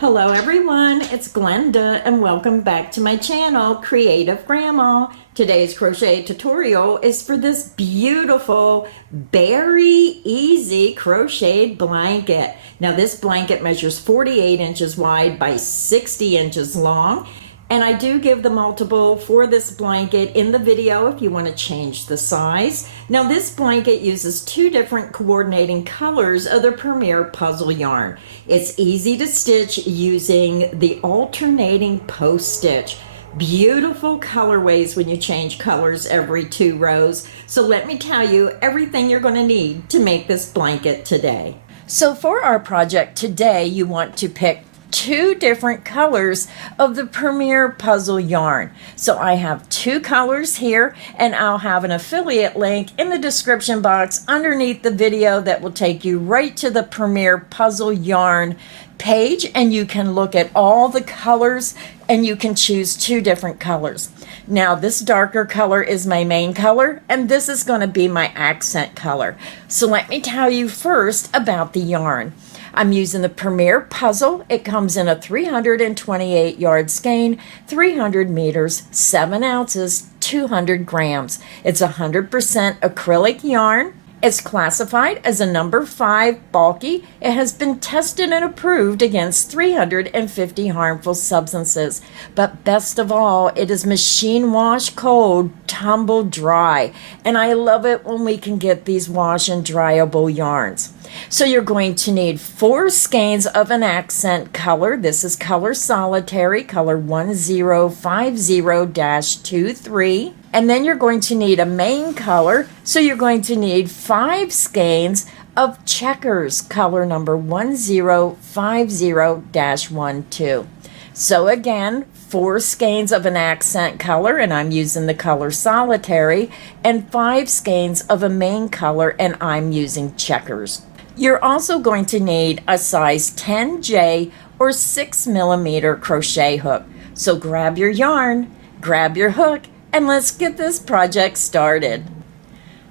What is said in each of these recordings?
Hello everyone, it's Glenda and welcome back to my channel, Creative Grandma. Today's crochet tutorial is for this beautiful, very easy crocheted blanket. Now this blanket measures 48 inches wide by 60 inches long. And I do give the multiple for this blanket in the video if you want to change the size. Now this blanket uses two different coordinating colors of the Premier Puzzle yarn. It's easy to stitch using the alternating post stitch. Beautiful colorways when you change colors every 2 rows. So let me tell you everything you're going to need to make this blanket today. So for our project today, you want to pick 2 different colors of the Premier Puzzle yarn. So I have 2 colors here, and I'll have an affiliate link in the description box underneath the video that will take you right to the Premier Puzzle yarn page, and you can look at all the colors and you can choose 2 different colors. Now this darker color is my main color, and this is going to be my accent color. So let me tell you first about the yarn. I'm using the Premier Puzzle. It comes in a 328 yard skein, 300 meters, 7 ounces, 200 grams. It's 100% acrylic yarn. It's classified as a number 5 bulky. It has been tested and approved against 350 harmful substances. But best of all, it is machine wash cold, tumble dry. And I love it when we can get these wash and dryable yarns. So you're going to need 4 skeins of an accent color. This is color Solitaire, color 1050-23. And then you're going to need a main color. So you're going to need 5 skeins of checkers, color number 1050-12. So again, 4 skeins of an accent color, and I'm using the color Solitaire, and 5 skeins of a main color, and I'm using checkers. You're also going to need a size 10J or 6mm crochet hook. So grab your yarn, grab your hook, and let's get this project started.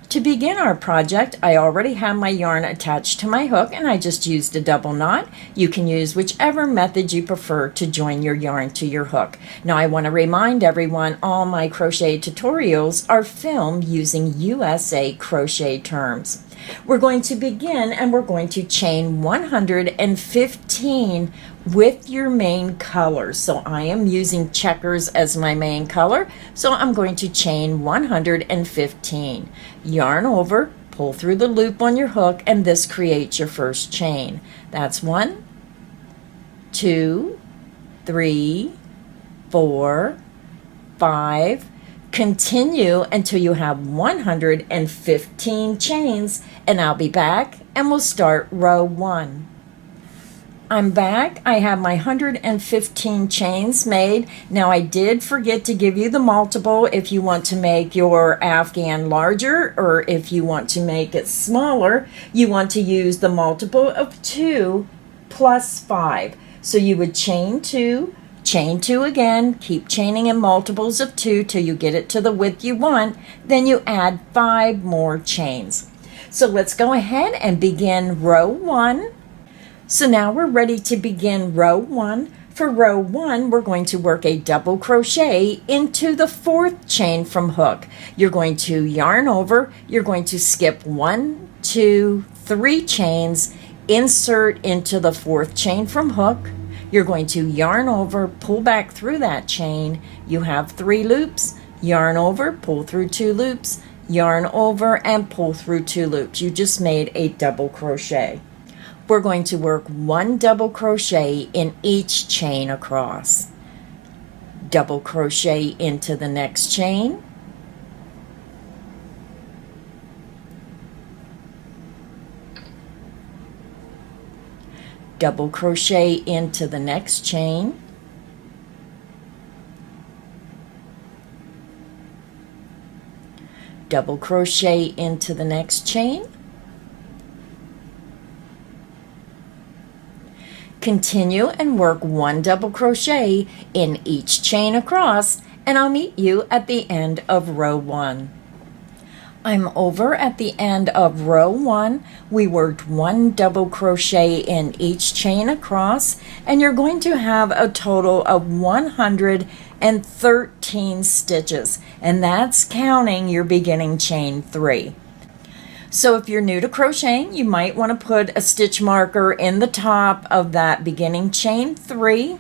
To begin our project, I already have my yarn attached to my hook, and I just used a double knot. You can use whichever method you prefer to join your yarn to your hook. Now I want to remind everyone all my crochet tutorials are filmed using USA crochet terms. We're going to begin and we're going to chain 115 with your main color. So I am using checkers as my main color. So I'm going to chain 115. Yarn over, pull through the loop on your hook, and this creates your first chain. That's 1, 2, 3, 4, 5. Continue until you have 115 chains, and I'll be back and we'll start row 1. I'm back. I have my 115 chains made. Now I did forget to give you the multiple if you want to make your afghan larger, or if you want to make it smaller, you want to use the multiple of 2 plus 5. So you would chain 2, chain 2 again, keep chaining in multiples of 2 till you get it to the width you want, then you add 5 more chains. So let's go ahead and begin row 1. So now we're ready to begin row 1. For row 1, we're going to work a double crochet into the 4th chain from hook. You're going to yarn over, you're going to skip 1, 2, 3 chains, insert into the 4th chain from hook. You're going to yarn over, pull back through that chain. You have 3 loops, yarn over, pull through 2 loops, yarn over, and pull through 2 loops. You just made a double crochet. We're going to work 1 double crochet in each chain across. Double crochet into the next chain. Double crochet into the next chain. Double crochet into the next chain. Continue and work 1 double crochet in each chain across, and I'll meet you at the end of row 1. I'm over at the end of row 1. We worked 1 double crochet in each chain across, and you're going to have a total of 113 stitches, and that's counting your beginning chain 3. So if you're new to crocheting, you might want to put a stitch marker in the top of that beginning chain 3,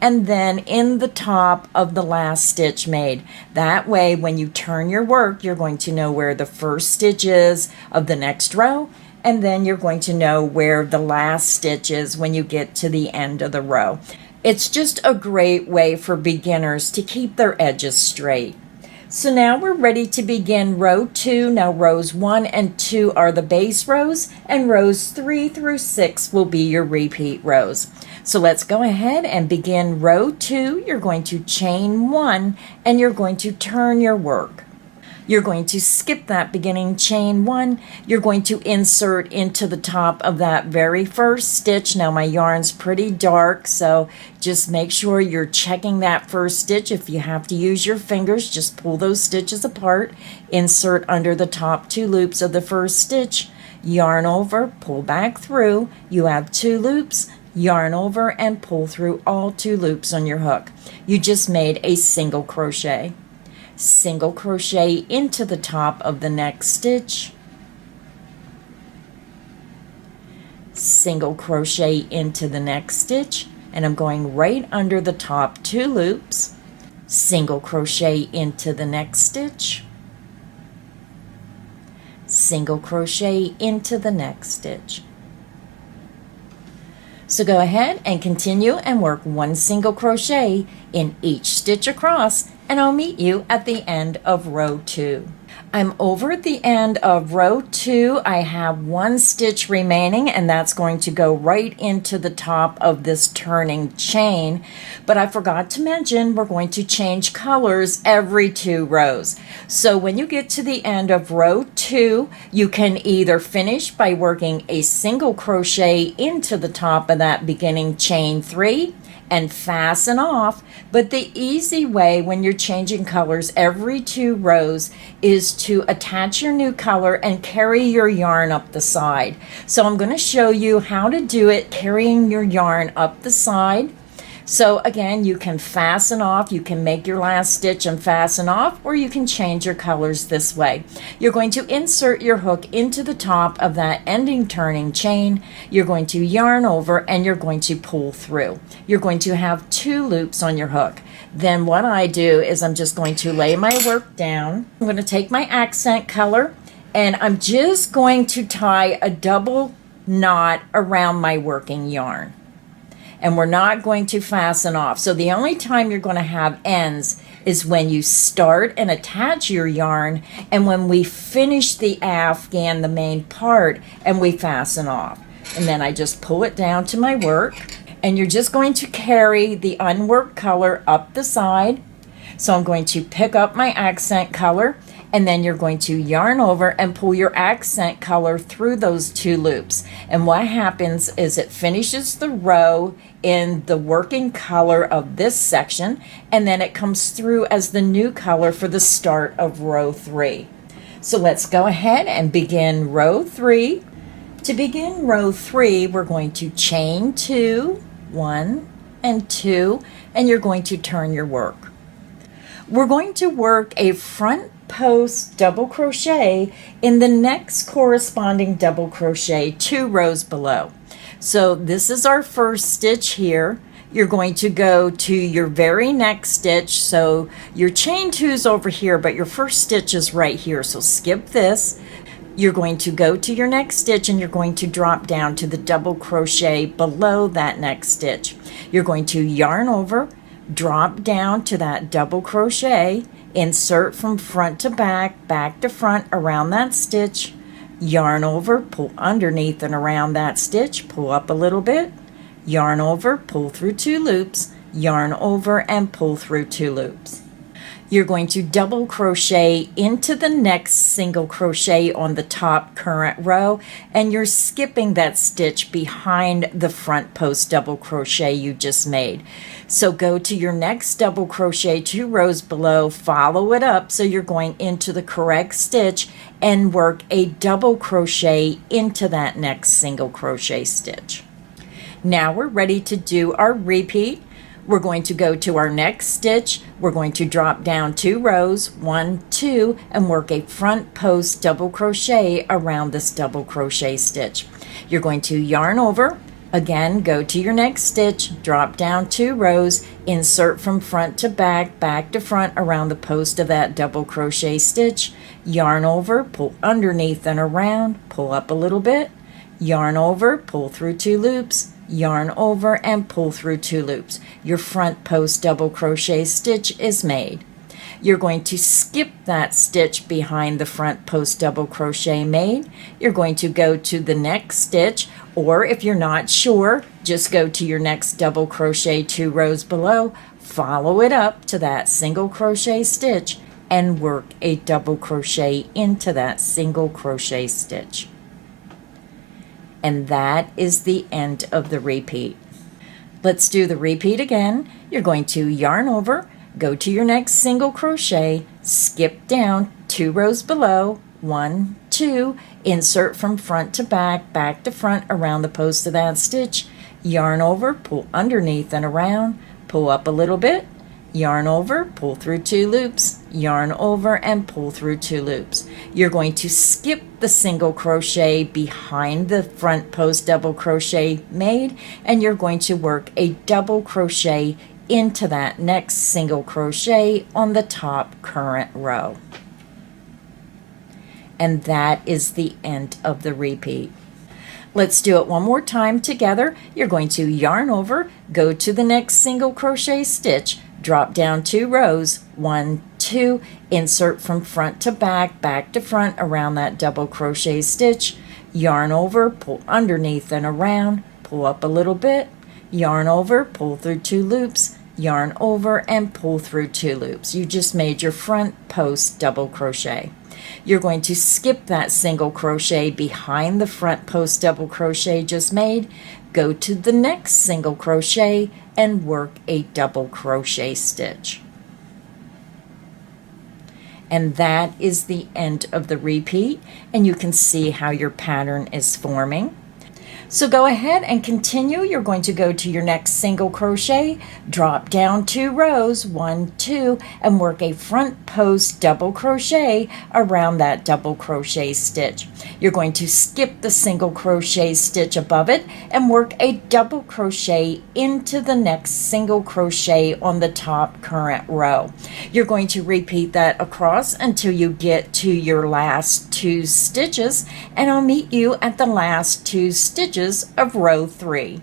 and then in the top of the last stitch made. That way, when you turn your work, you're going to know where the first stitch is of the next row, and then you're going to know where the last stitch is when you get to the end of the row. It's just a great way for beginners to keep their edges straight. So now we're ready to begin row 2. Now rows 1 and 2 are the base rows, and rows 3 through 6 will be your repeat rows. So let's go ahead and begin row 2. You're going to chain 1 and you're going to turn your work. You're going to skip that beginning chain 1. You're going to insert into the top of that very first stitch. Now my yarn's pretty dark, so just make sure you're checking that first stitch. If you have to use your fingers, just pull those stitches apart. Insert under the top 2 loops of the first stitch. Yarn over, pull back through. You have 2 loops. Yarn over and pull through all 2 loops on your hook. You just made a single crochet. Single crochet into the top of the next stitch, single crochet into the next stitch, and I'm going right under the top 2 loops, single crochet into the next stitch, single crochet into the next stitch. So go ahead and continue and work 1 single crochet in each stitch across, and I'll meet you at the end of row 2. I'm over at the end of row 2. I have 1 stitch remaining, and that's going to go right into the top of this turning chain. But I forgot to mention we're going to change colors every 2 rows. So when you get to the end of row 2, you can either finish by working a single crochet into the top of that beginning chain 3 and fasten off, but the easy way when you're changing colors every 2 rows is to attach your new color and carry your yarn up the side. So I'm going to show you how to do it carrying your yarn up the side. So again, you can fasten off, you can make your last stitch and fasten off, or you can change your colors this way. You're going to insert your hook into the top of that ending turning chain. You're going to yarn over and you're going to pull through. You're going to have 2 loops on your hook. Then what I do is I'm just going to lay my work down. I'm going to take my accent color and I'm just going to tie a double knot around my working yarn. And we're not going to fasten off. So the only time you're going to have ends is when you start and attach your yarn, and when we finish the afghan, the main part, and we fasten off. And then I just pull it down to my work, and you're just going to carry the unworked color up the side. So I'm going to pick up my accent color, and then you're going to yarn over and pull your accent color through those 2 loops. And what happens is it finishes the row in the working color of this section, and then it comes through as the new color for the start of row 3. So let's go ahead and begin row 3. To begin row 3, we're going to chain 2, 1 and 2, and you're going to turn your work. We're going to work a front post double crochet in the next corresponding double crochet 2 rows below. So this is our first stitch here. You're going to go to your very next stitch. So your chain 2 is over here, but your first stitch is right here. So skip this. You're going to go to your next stitch and you're going to drop down to the double crochet below that next stitch. You're going to yarn over, drop down to that double crochet, insert from front to back, back to front around that stitch, yarn over, pull underneath and around that stitch, pull up a little bit, yarn over, pull through 2 loops, yarn over and pull through 2 loops. You're going to double crochet into the next single crochet on the top current row, and you're skipping that stitch behind the front post double crochet you just made. So go to your next double crochet 2 rows below, follow it up so you're going into the correct stitch, and work a double crochet into that next single crochet stitch. Now we're ready to do our repeat. We're going to go to our next stitch. We're going to drop down 2 rows, 1, 2, and work a front post double crochet around this double crochet stitch. You're going to yarn over, again go to your next stitch, drop down 2 rows, insert from front to back, back to front around the post of that double crochet stitch, yarn over, pull underneath and around, pull up a little bit, yarn over, pull through 2 loops, yarn over and pull through 2 loops. Your front post double crochet stitch is made. You're going to skip that stitch behind the front post double crochet made. You're going to go to the next stitch, or if you're not sure, just go to your next double crochet 2 rows below, follow it up to that single crochet stitch, and work a double crochet into that single crochet stitch. And that is the end of the repeat. Let's do the repeat again. You're going to yarn over, go to your next single crochet, skip down 2 rows below, 1, 2, insert from front to back, back to front around the post of that stitch, yarn over, pull underneath and around, pull up a little bit, yarn over, pull through 2 loops, yarn over and pull through 2 loops. You're going to skip the single crochet behind the front post double crochet made, and you're going to work a double crochet into that next single crochet on the top current row. And that is the end of the repeat. Let's do it one more time together. You're going to yarn over, go to the next single crochet stitch, drop down 2 rows, 1, 2, insert from front to back, back to front around that double crochet stitch, yarn over, pull underneath and around, pull up a little bit, yarn over, pull through 2 loops, yarn over and pull through 2 loops. You just made your front post double crochet. You're going to skip that single crochet behind the front post double crochet just made, go to the next single crochet and work a double crochet stitch. And that is the end of the repeat, and you can see how your pattern is forming. So go ahead and continue. You're going to go to your next single crochet, drop down 2 rows, 1, 2, and work a front post double crochet around that double crochet stitch. You're going to skip the single crochet stitch above it and work a double crochet into the next single crochet on the top current row. You're going to repeat that across until you get to your last 2 stitches, and I'll meet you at the last 2 stitches of row 3.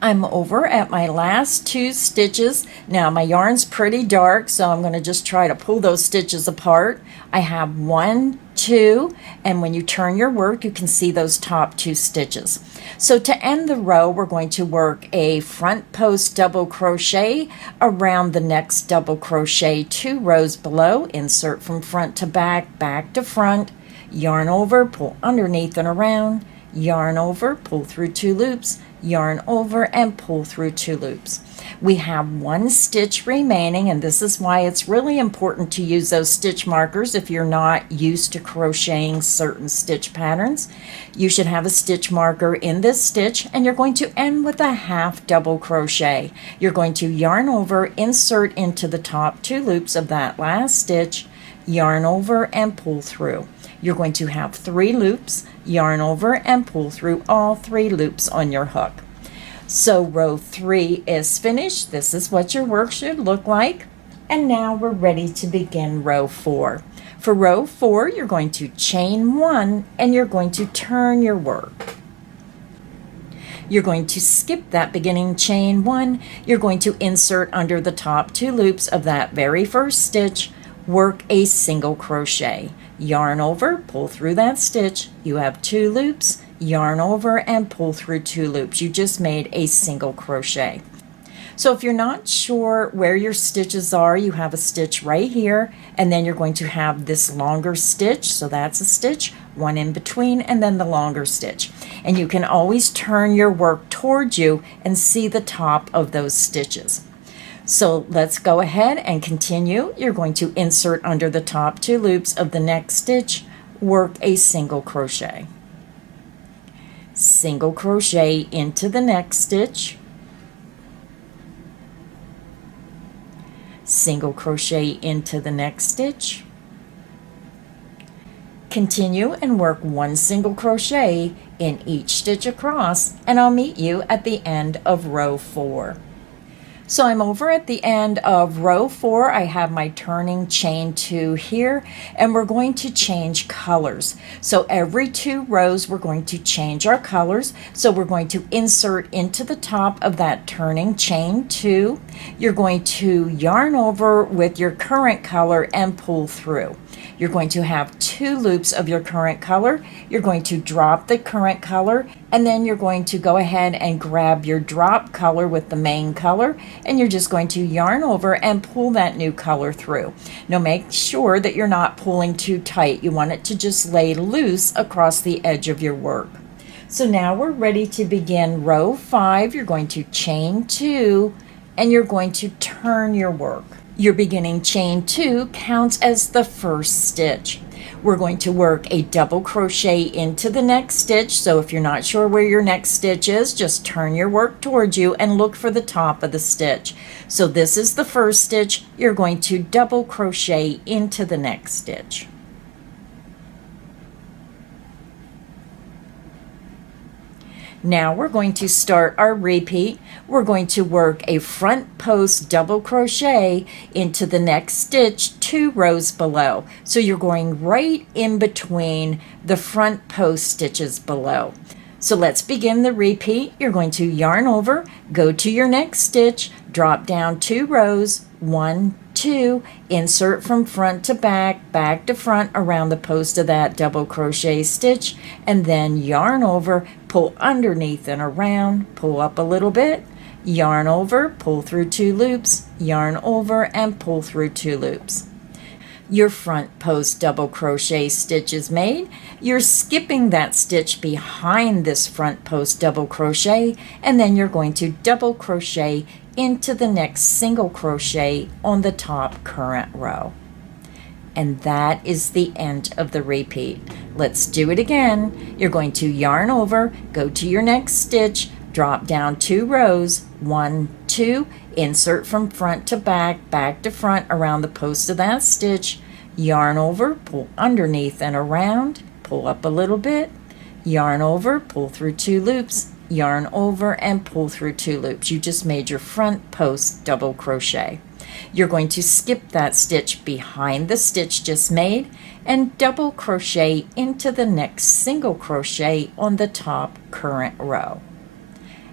I'm over at my last 2 stitches. Now my yarn's pretty dark, so I'm going to just try to pull those stitches apart. I have 1, 2, and when you turn your work, you can see those top 2 stitches. So to end the row, we're going to work a front post double crochet around the next double crochet 2 rows below, insert from front to back, back to front, yarn over, pull underneath and around, yarn over, pull through 2 loops, yarn over and pull through 2 loops. We have 1 stitch remaining, and this is why it's really important to use those stitch markers if you're not used to crocheting certain stitch patterns. You should have a stitch marker in this stitch, and you're going to end with a half double crochet. You're going to yarn over, insert into the top 2 loops of that last stitch, yarn over and pull through. You're going to have 3 loops, yarn over and pull through all 3 loops on your hook. So row 3 is finished. This is what your work should look like. And now we're ready to begin row 4. For row 4, you're going to chain 1 and you're going to turn your work. You're going to skip that beginning chain 1. You're going to insert under the top 2 loops of that very first stitch, work a single crochet. Yarn over, pull through that stitch. You have 2 loops, yarn over and pull through 2 loops. You just made a single crochet. So if you're not sure where your stitches are, you have a stitch right here, and then you're going to have this longer stitch. So that's a stitch, one in between, and then the longer stitch. And you can always turn your work towards you and see the top of those stitches. So let's go ahead and continue. You're going to insert under the top 2 loops of the next stitch, work a single crochet. Single crochet into the next stitch. Single crochet into the next stitch. Continue and work 1 single crochet in each stitch across, and I'll meet you at the end of row 4. So I'm over at the end of row 4. I have my turning chain 2 here, and we're going to change colors. So every 2 rows we're going to change our colors. So we're going to insert into the top of that turning chain 2. You're going to yarn over with your current color and pull through. You're going to have 2 loops of your current color. You're going to drop the current color, and then you're going to go ahead and grab your drop color with the main color, and you're just going to yarn over and pull that new color through. Now make sure that you're not pulling too tight. You want it to just lay loose across the edge of your work. So now we're ready to begin row 5. You're going to chain 2, and you're going to turn your work. Your beginning chain 2 counts as the first stitch. We're going to work a double crochet into the next stitch. So if you're not sure where your next stitch is, just turn your work towards you and look for the top of the stitch. So this is the first stitch. You're going to double crochet into the next stitch. Now we're going to start our repeat. We're going to work a front post double crochet into the next stitch 2 rows below. So you're going right in between the front post stitches below. So let's begin the repeat. You're going to yarn over, go to your next stitch, drop down 2 rows, 1, 2, insert from front to back, back to front around the post of that double crochet stitch, and then yarn over, pull underneath and around, pull up a little bit, yarn over, pull through 2 loops, yarn over, and pull through 2 loops. Your front post double crochet stitch is made. You're skipping that stitch behind this front post double crochet, and then you're going to double crochet into the next single crochet on the top current row. And that is the end of the repeat. Let's do it again. You're going to yarn over, go to your next stitch, drop down 2 rows, 1, 2, insert from front to back, back to front around the post of that stitch, yarn over, pull underneath and around, pull up a little bit, yarn over, pull through 2 loops, yarn over, and pull through 2 loops. You just made your front post double crochet. You're going to skip that stitch behind the stitch just made and double crochet into the next single crochet on the top current row.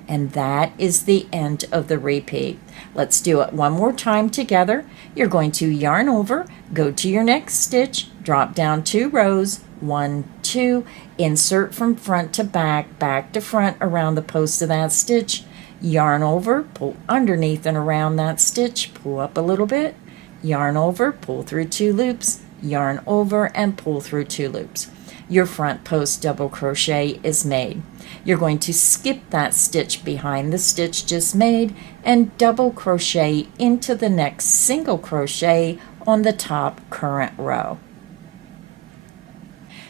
And that is the end of the repeat. Let's do it one more time together. You're going to yarn over, go to your next stitch, drop down 2 rows, 1, 2, insert from front to back, back to front around the post of that stitch, yarn over, pull underneath and around that stitch, pull up a little bit, yarn over, pull through 2 loops, yarn over, and pull through 2 loops. Your front post double crochet is made. You're going to skip that stitch behind the stitch just made and double crochet into the next single crochet on the top current row.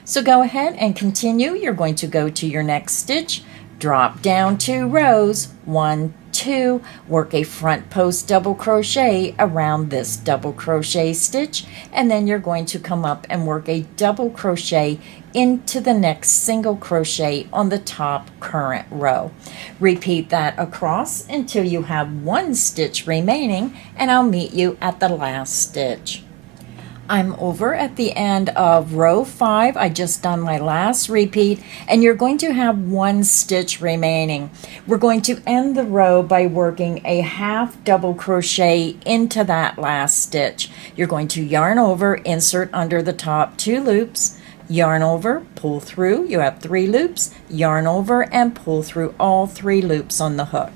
So go ahead and continue. You're going to go to your next stitch, drop down 2 rows, 1, 2, work a front post double crochet around this double crochet stitch, and then you're going to come up and work a double crochet into the next single crochet on the top current row. Repeat that across until you have 1 stitch remaining, and I'll meet you at the last stitch. I'm over at the end of row 5. I just done my last repeat, and you're going to have 1 stitch remaining. We're going to end the row by working a half double crochet into that last stitch. You're going to yarn over, insert under the top 2 loops, yarn over, pull through. You have 3 loops, yarn over, and pull through all 3 loops on the hook.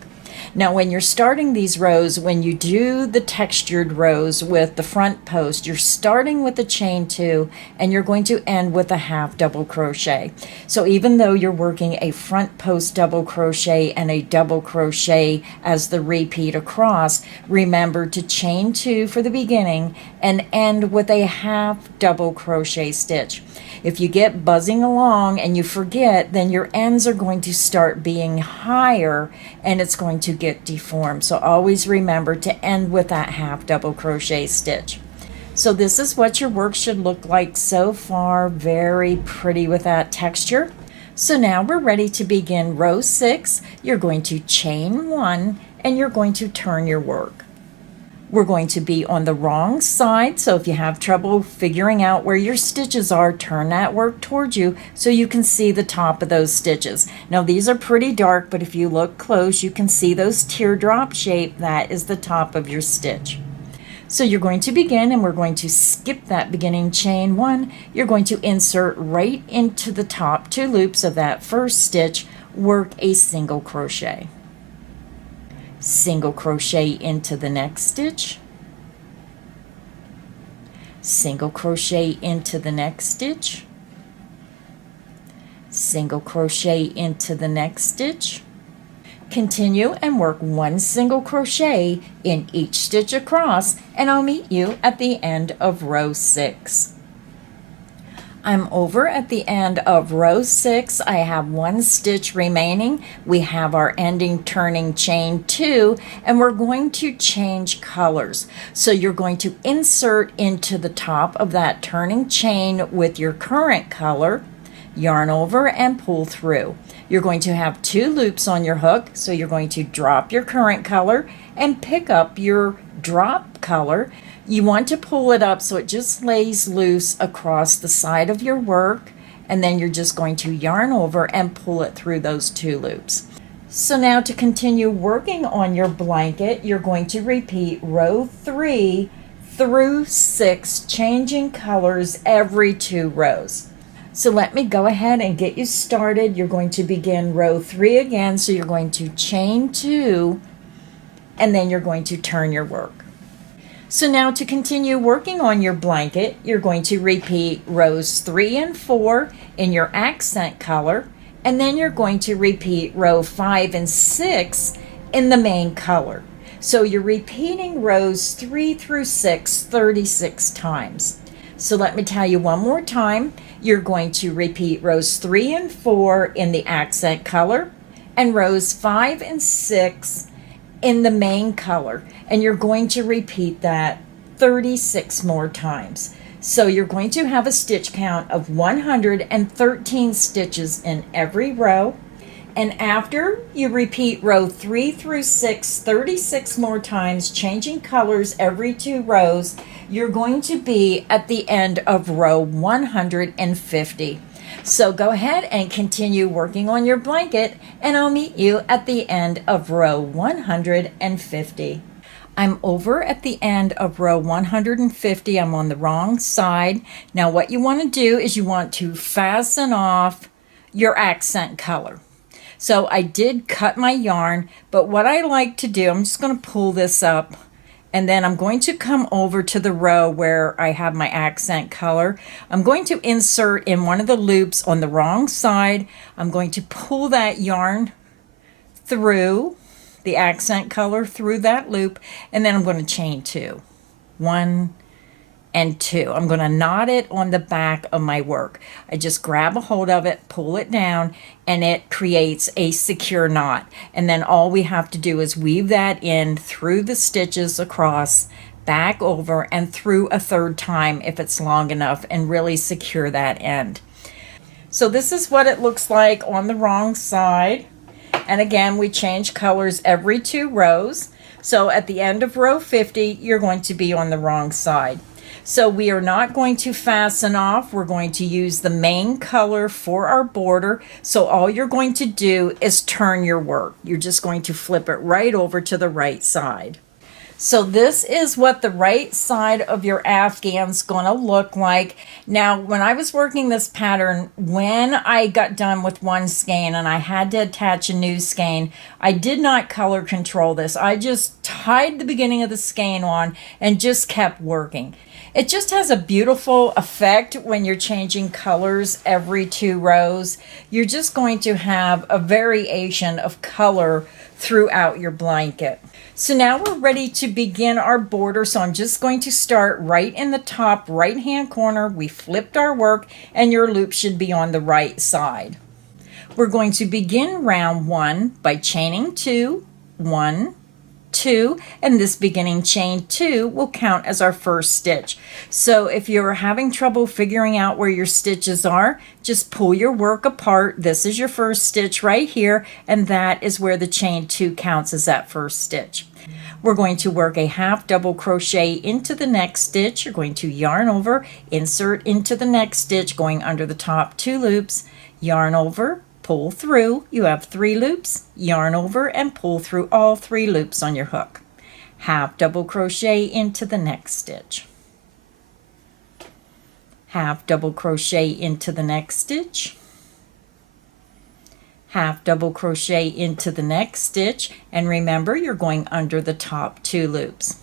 Now, when you're starting these rows, when you do the textured rows with the front post, you're starting with a chain 2 and you're going to end with a half double crochet. So even though you're working a front post double crochet and a double crochet as the repeat across, remember to chain 2 for the beginning and end with a half double crochet stitch. If you get buzzing along and you forget, then your ends are going to start being higher and it's going to get deformed. So always remember to end with that half double crochet stitch. So this is what your work should look like so far. Very pretty with that texture. So now we're ready to begin row 6. You're going to chain 1 and you're going to turn your work. We're going to be on the wrong side, so if you have trouble figuring out where your stitches are, turn that work towards you so you can see the top of those stitches. Now these are pretty dark, but if you look close, you can see those teardrop shape. That is the top of your stitch. So you're going to begin, and we're going to skip that beginning chain 1. You're going to insert right into the top 2 loops of that first stitch, work a single crochet. Single crochet into the next stitch, single crochet into the next stitch, single crochet into the next stitch. Continue and work 1 single crochet in each stitch across, and I'll meet you at the end of row 6. I'm over at the end of row 6. I have 1 stitch remaining. We have our ending turning chain 2, and we're going to change colors. So you're going to insert into the top of that turning chain with your current color, yarn over and pull through. You're going to have 2 loops on your hook, so you're going to drop your current color and pick up your drop color. You want to pull it up so it just lays loose across the side of your work, and then you're just going to yarn over and pull it through those 2 loops. So now to continue working on your blanket, you're going to repeat row 3 through 6, changing colors every 2 rows. So let me go ahead and get you started. You're going to begin row 3 again, so you're going to chain 2, and then you're going to turn your work. So now to continue working on your blanket, you're going to repeat rows 3 and 4 in your accent color, and then you're going to repeat row 5 and 6 in the main color. So you're repeating rows 3 through 6 36 times. So let me tell you one more time. You're going to repeat rows 3 and 4 in the accent color, and rows 5 and 6 in the main color, and you're going to repeat that 36 more times. So you're going to have a stitch count of 113 stitches in every row, and after you repeat row 3 through 6 36 more times, changing colors every 2 rows, you're going to be at the end of row 150. So go ahead and continue working on your blanket, and I'll meet you at the end of row 150. I'm over at the end of row 150. I'm on the wrong side. Now what you want to do is you want to fasten off your accent color. So I did cut my yarn, but what I like to do, I'm just going to pull this up, and then I'm going to come over to the row where I have my accent color. I'm going to insert in one of the loops on the wrong side. I'm going to pull that yarn through the accent color through that loop, and then I'm going to chain 2. 1 and 2. I'm going to knot it on the back of my work. I just grab a hold of it, pull it down, and it creates a secure knot. And then all we have to do is weave that in through the stitches across, back over, and through a 3rd time if it's long enough, and really secure that end. So this is what it looks like on the wrong side. And again, we change colors every 2 rows. So at the end of row 50, you're going to be on the wrong side. So we are not going to fasten off. We're going to use the main color for our border. So all you're going to do is turn your work. You're just going to flip it right over to the right side. So this is what the right side of your Afghan's gonna look like. Now, when I was working this pattern, when I got done with one skein and I had to attach a new skein, I did not color control this. I just tied the beginning of the skein on and just kept working. It just has a beautiful effect when you're changing colors every 2 rows. You're just going to have a variation of color throughout your blanket. So now we're ready to begin our border. So I'm just going to start right in the top right hand corner. We flipped our work and your loop should be on the right side. We're going to begin round 1 by chaining 2, 1, 2, and this beginning chain 2 will count as our first stitch. So if you're having trouble figuring out where your stitches are, just pull your work apart. This is your first stitch right here, and that is where the chain 2 counts as that first stitch. We're going to work a half double crochet into the next stitch. You're going to yarn over, insert into the next stitch, going under the top 2 loops, yarn over, pull through. You have 3 loops, yarn over and pull through all 3 loops on your hook. Half double crochet into the next stitch. Half double crochet into the next stitch. Half double crochet into the next stitch, and remember you're going under the top 2 loops.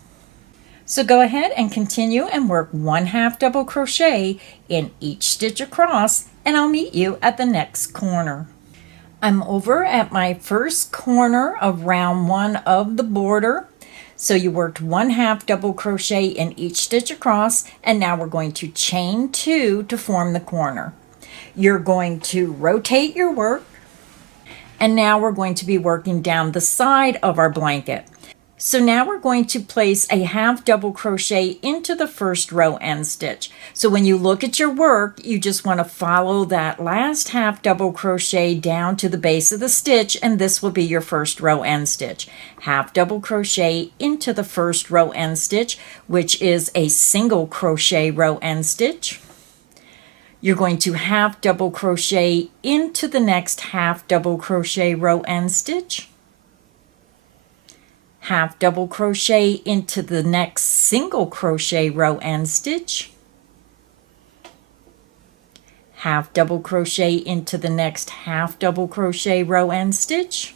So go ahead and continue and work 1 half double crochet in each stitch across, and I'll meet you at the next corner. I'm over at my first corner of round 1 of the border. So you worked 1 half double crochet in each stitch across, and now we're going to chain 2 to form the corner. You're going to rotate your work, and now we're going to be working down the side of our blanket. So now we're going to place a half double crochet into the first row end stitch. So when you look at your work, you just want to follow that last half double crochet down to the base of the stitch, and this will be your first row end stitch. Half double crochet into the first row end stitch, which is a single crochet row end stitch. You're going to half double crochet into the next half double crochet row end stitch. Half double crochet into the next single crochet row end stitch. Half double crochet into the next half double crochet row end stitch.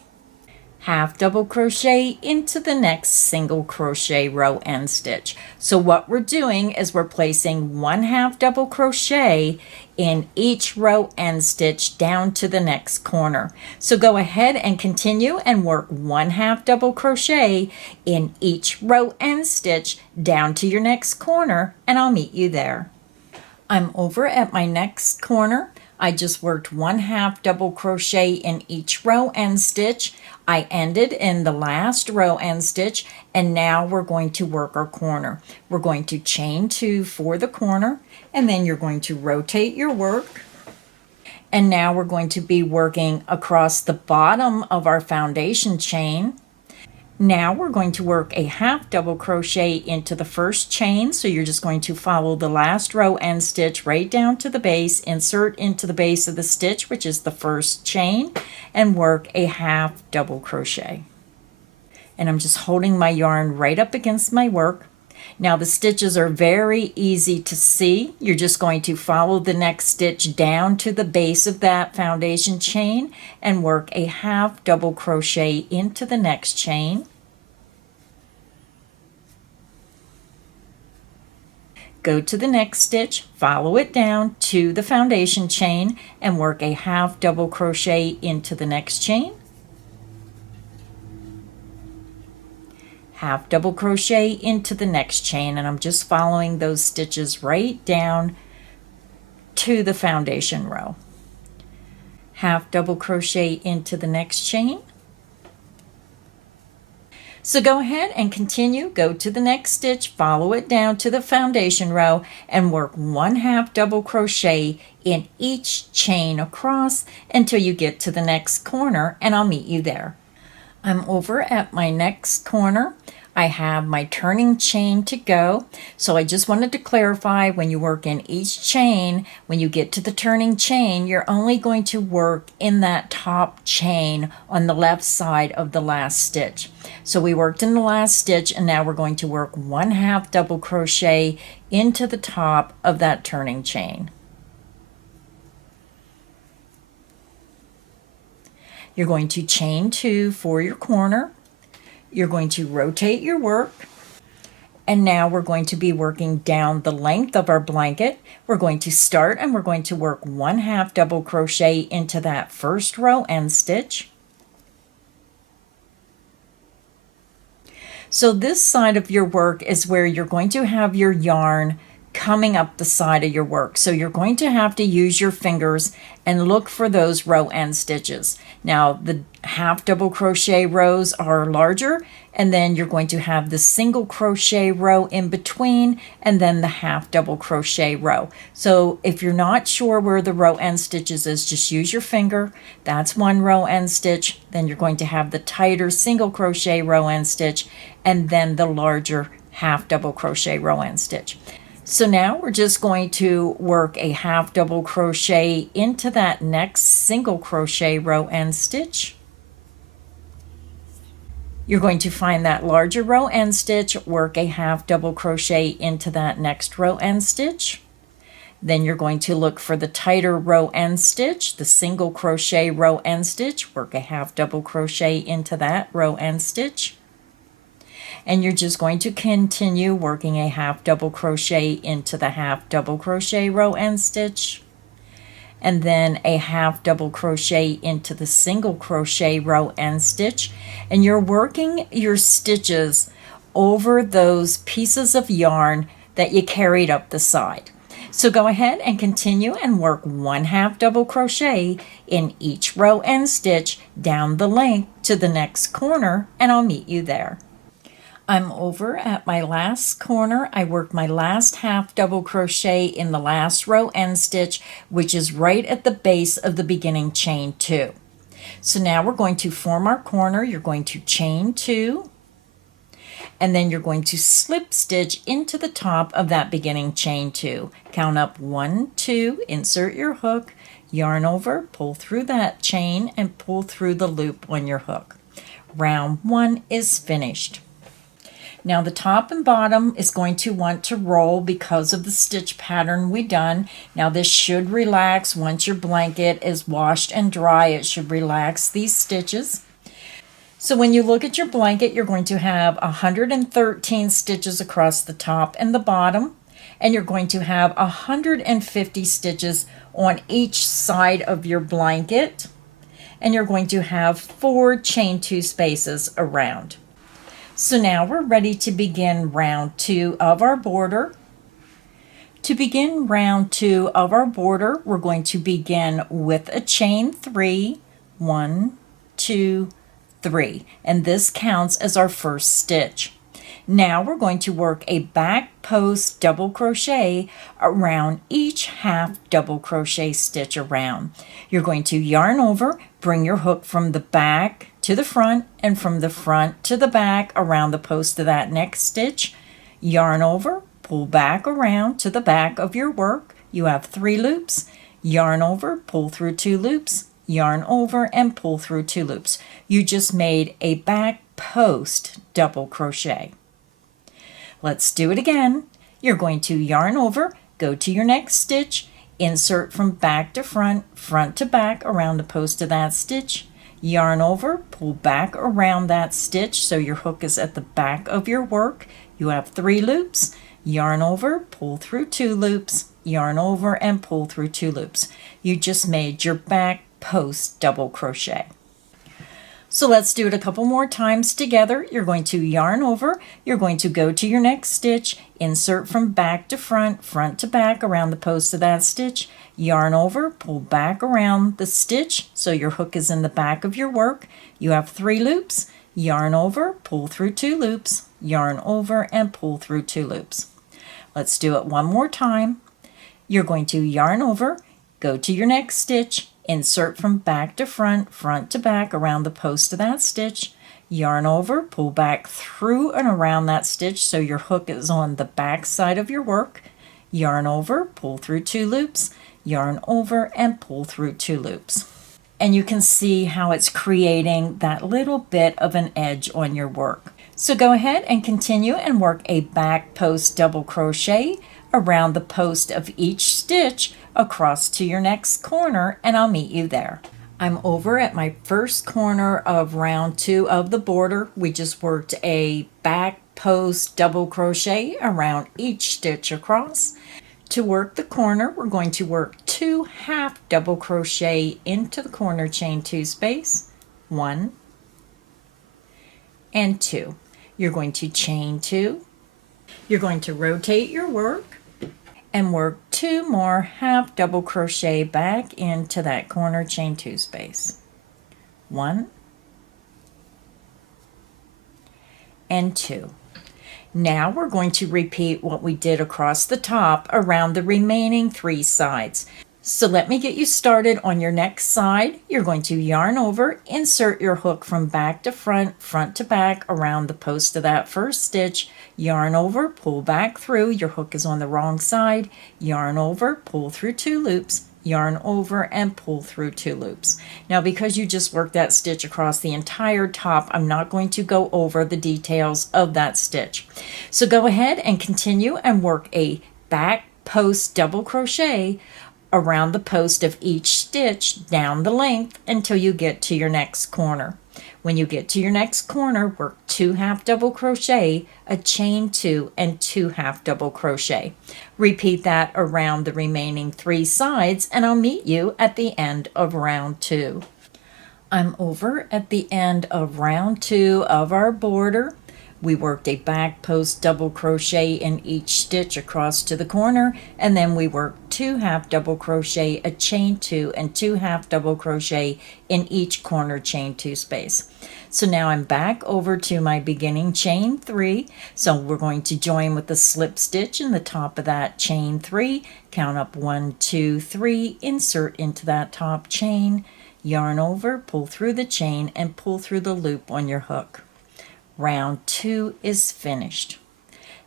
Half double crochet into the next single crochet row end stitch. So what we're doing is we're placing 1 half double crochet in each row end stitch down to the next corner. So go ahead and continue and work 1 half double crochet in each row end stitch down to your next corner, and I'll meet you there. I'm over at my next corner. I just worked 1 half double crochet in each row end stitch. I ended in the last row end stitch, and now we're going to work our corner. We're going to chain 2 for the corner, and then you're going to rotate your work. And now we're going to be working across the bottom of our foundation chain. Now we're going to work a half double crochet into the first chain, so you're just going to follow the last row end stitch right down to the base, insert into the base of the stitch, which is the first chain, and work a half double crochet. And I'm just holding my yarn right up against my work. Now the stitches are very easy to see. You're just going to follow the next stitch down to the base of that foundation chain and work a half double crochet into the next chain. Go to the next stitch, follow it down to the foundation chain and work a half double crochet into the next chain. Half double crochet into the next chain, and I'm just following those stitches right down to the foundation row. Half double crochet into the next chain. So go ahead and continue, go to the next stitch, follow it down to the foundation row and work 1 half double crochet in each chain across until you get to the next corner, and I'll meet you there. I'm over at my next corner. I have my turning chain to go. So I just wanted to clarify, when you work in each chain, when you get to the turning chain, you're only going to work in that top chain on the left side of the last stitch. So we worked in the last stitch, and now we're going to work 1/2 double crochet into the top of that turning chain. You're going to chain 2 for your corner. You're going to rotate your work, and now we're going to be working down the length of our blanket. We're going to start and we're going to work 1/2 double crochet into that first row end stitch. So this side of your work is where you're going to have your yarn coming up the side of your work. So you're going to have to use your fingers and look for those row end stitches. Now the 1/2 double crochet rows are larger, and then you're going to have the single crochet row in between, and then the 1/2 double crochet row. So if you're not sure where the row end stitches is, just use your finger. That's one row end stitch. Then you're going to have the tighter single crochet row end stitch, and then the larger 1/2 double crochet row end stitch. So now we're just going to work a 1/2 double crochet into that next single crochet row end stitch. You're going to find that larger row end stitch, work a 1/2 double crochet into that next row end stitch. Then you're going to look for the tighter row end stitch, the single crochet row end stitch, work a 1/2 double crochet into that row end stitch. And you're just going to continue working a 1/2 double crochet into the 1/2 double crochet row end stitch, and then a 1/2 double crochet into the single crochet row end stitch, and you're working your stitches over those pieces of yarn that you carried up the side. So go ahead and continue and work 1/2 double crochet in each row end stitch down the length to the next corner, and I'll meet you there. I'm over at my last corner. I worked my last 1/2 double crochet in the last row end stitch, which is right at the base of the beginning chain 2. So now we're going to form our corner. You're going to chain 2, and then you're going to slip stitch into the top of that beginning chain 2. Count up 1, 2, insert your hook, yarn over, pull through that chain, and pull through the loop on your hook. Round 1 is finished. Now the top and bottom is going to want to roll because of the stitch pattern we done. Now this should relax once your blanket is washed and dry. It should relax these stitches. So when you look at your blanket, you're going to have 113 stitches across the top and the bottom, and you're going to have 150 stitches on each side of your blanket, and you're going to have 4 chain 2 spaces around. So now we're ready to begin round 2 of our border. To begin round 2 of our border, we're going to begin with a chain 3, 1, 2, 3, and this counts as our first stitch. Now we're going to work a back post double crochet around each 1/2 double crochet stitch around. You're going to yarn over, bring your hook from the back to the front, and from the front to the back around the post of that next stitch. Yarn over, pull back around to the back of your work. You have 3 loops. Yarn over, pull through 2 loops, yarn over, and pull through 2 loops. You just made a back post double crochet. Let's do it again. You're going to yarn over, go to your next stitch, insert from back to front, front to back around the post of that stitch, yarn over, pull back around that stitch so your hook is at the back of your work. You have 3 loops, yarn over, pull through 2 loops, yarn over, and pull through 2 loops. You just made your back post double crochet. So let's do it a couple more times together. You're going to yarn over, you're going to go to your next stitch, insert from back to front, front to back around the post of that stitch, yarn over, pull back around the stitch so your hook is in the back of your work. You have 3 loops, yarn over, pull through 2 loops, yarn over, and pull through 2 loops. Let's do it one more time. You're going to yarn over, go to your next stitch, insert from back to front, front to back around the post of that stitch, yarn over, pull back through and around that stitch so your hook is on the back side of your work, yarn over, pull through 2 loops, yarn over and pull through 2 loops. And you can see how it's creating that little bit of an edge on your work. So go ahead and continue and work a back post double crochet around the post of each stitch across to your next corner, and I'll meet you there. I'm over at my first corner of round 2 of the border. We just worked a back post double crochet around each stitch across. To work the corner, we're going to work 2 half double crochet into the corner chain 2 space, 1 and 2. You're going to chain 2. You're going to rotate your work and work 2 more half double crochet back into that corner chain 2 space, 1 and 2. Now we're going to repeat what we did across the top around the remaining 3 sides. So let me get you started on your next side. You're going to yarn over, insert your hook from back to front, front to back around the post of that first stitch, yarn over, pull back through, your hook is on the wrong side, yarn over, pull through 2 loops, yarn over and pull through 2 loops. Now because you just worked that stitch across the entire top, I'm not going to go over the details of that stitch. So go ahead and continue and work a back post double crochet around the post of each stitch down the length until you get to your next corner. When you get to your next corner, work 2 half double crochet, a chain 2 and 2 half double crochet. Repeat that around the remaining 3 sides and I'll meet you at the end of round 2. I'm over at the end of round 2 of our border. We worked a back post double crochet in each stitch across to the corner, and then we worked 2 half double crochet, a chain 2 and 2 half double crochet in each corner chain 2 space. So now I'm back over to my beginning chain 3. So we're going to join with the slip stitch in the top of that chain 3, count up 1, 2, 3, insert into that top chain, yarn over, pull through the chain and pull through the loop on your hook. Round 2 is finished.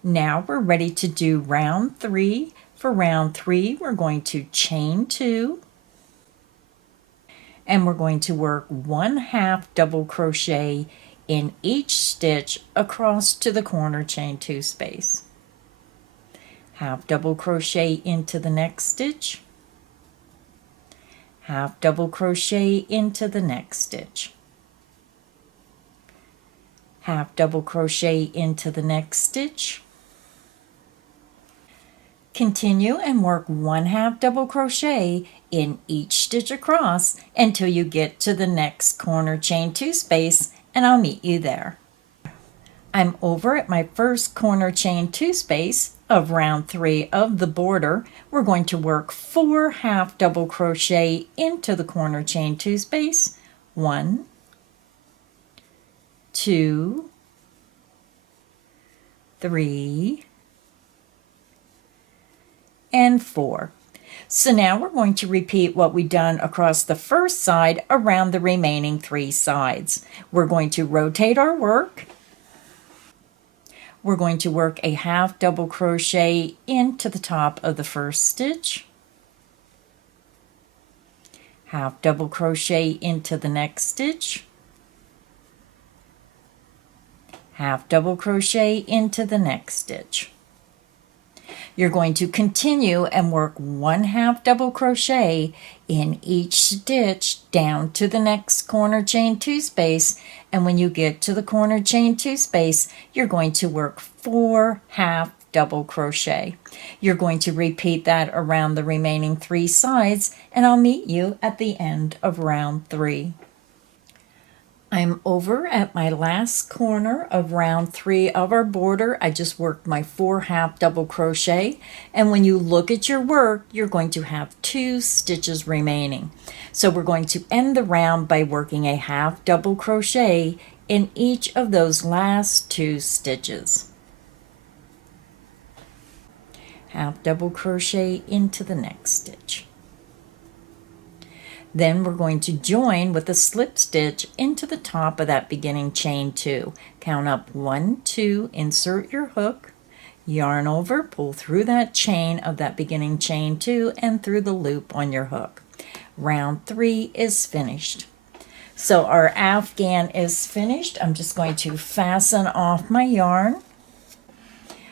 Now we're ready to do round 3. For round 3, we're going to chain 2 and we're going to work 1 half double crochet in each stitch across to the corner chain 2 space. Half double crochet into the next stitch, half double crochet into the next stitch, half double crochet into the next stitch. Continue and work 1 half double crochet in each stitch across until you get to the next corner chain 2 space, and I'll meet you there. I'm over at my first corner chain 2 space of round 3 of the border. We're going to work 4 half double crochet into the corner chain 2 space, 1, 2, 3, and 4. So now we're going to repeat what we've done across the first side around the remaining 3 sides. We're going to rotate our work. We're going to work a half double crochet into the top of the first stitch, half double crochet into the next stitch, half double crochet into the next stitch. You're going to continue and work 1 half double crochet in each stitch down to the next corner chain 2 space, and when you get to the corner chain 2 space, you're going to work 4 half double crochet. You're going to repeat that around the remaining 3 sides, and I'll meet you at the end of round 3. I'm over at my last corner of round 3 of our border. I just worked my 4 half double crochet, and when you look at your work, you're going to have 2 stitches remaining. So we're going to end the round by working a half double crochet in each of those last 2 stitches. Half double crochet into the next stitch. Then we're going to join with a slip stitch into the top of that beginning chain 2. Count up 1, 2, insert your hook, yarn over, pull through that chain of that beginning chain 2 and through the loop on your hook. Round 3 is finished. So our afghan is finished. I'm just going to fasten off my yarn.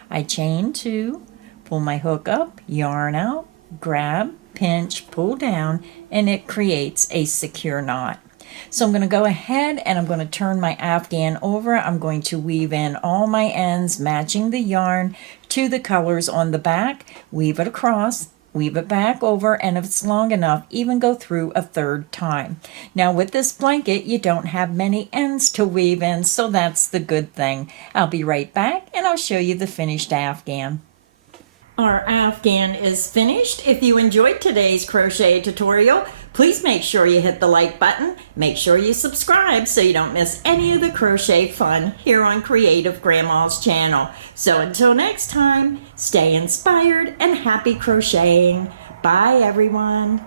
I chain 2, pull my hook up, yarn out, grab, pinch, pull down, and it creates a secure knot. So I'm going to go ahead and I'm going to turn my afghan over. I'm going to weave in all my ends matching the yarn to the colors on the back, weave it across, weave it back over, and if it's long enough, even go through a 3rd time. Now with this blanket, you don't have many ends to weave in, so that's the good thing. I'll be right back and I'll show you the finished afghan. Our afghan is finished. If you enjoyed today's crochet tutorial, please make sure you hit the like button. Make sure you subscribe so you don't miss any of the crochet fun here on Creative Grandma's channel. So until next time, stay inspired and happy crocheting. Bye everyone.